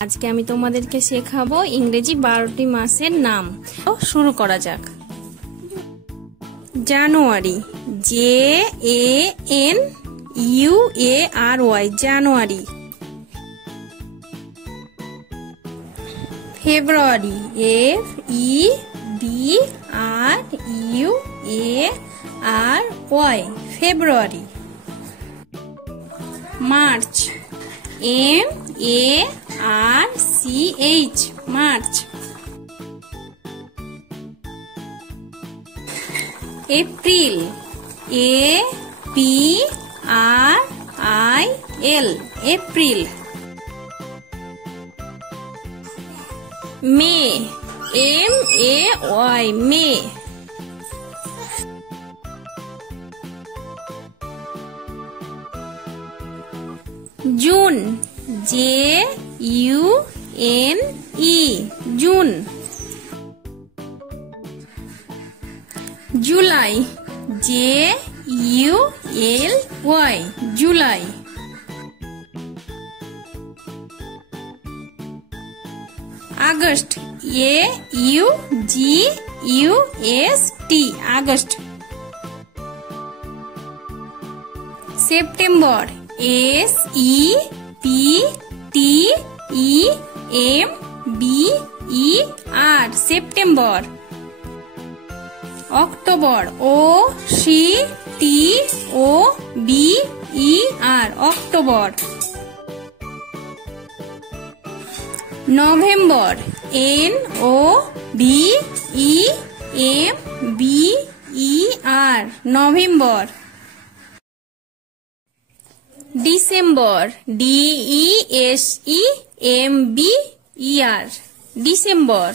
আজকে আমি তোমাদেরকে শেখাবো ইংরেজি 12টি মাসের নাম। শুরু করা যাক। January, JANUARY, January. February, FEBRUARY, February. March, MARCH, March. April, APRIL, April. May, MAY, May. June, JUNE, June. July, JULY, July. August, AUGUST, August. September, SEPTEMBER, September. October, OCTOBER, October. November, NOVEMBER, November. December, DECEMBER, December.